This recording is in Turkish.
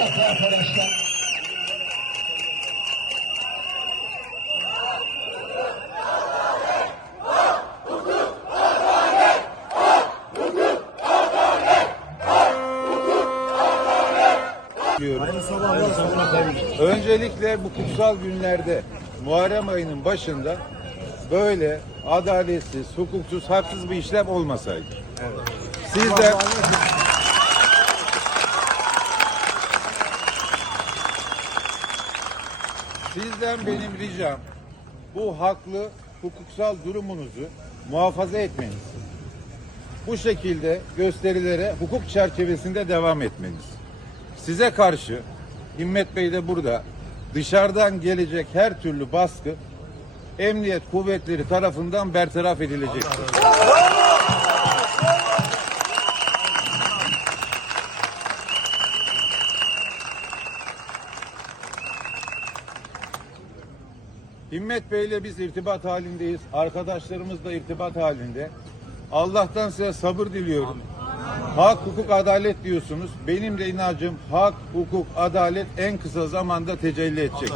arkadaşlar. diyorum. Öncelikle bu kutsal günlerde Muharrem ayının başında böyle adaletsiz, hukuksuz, haksız bir işlem olmasaydı. Sizden Sizden benim ricam bu haklı hukuksal durumunuzu muhafaza etmeniz. Bu şekilde gösterilere hukuk çerçevesinde devam etmeniz. Size karşı Himmet Bey de burada dışarıdan gelecek her türlü baskı emniyet kuvvetleri tarafından bertaraf edilecektir. Himmet Bey'le biz irtibat halindeyiz. Arkadaşlarımız da irtibat halinde. Allah'tan size sabır diliyorum. Hak, hukuk, adalet diyorsunuz. Benim de inancım hak, hukuk, adalet en kısa zamanda tecelli edecek.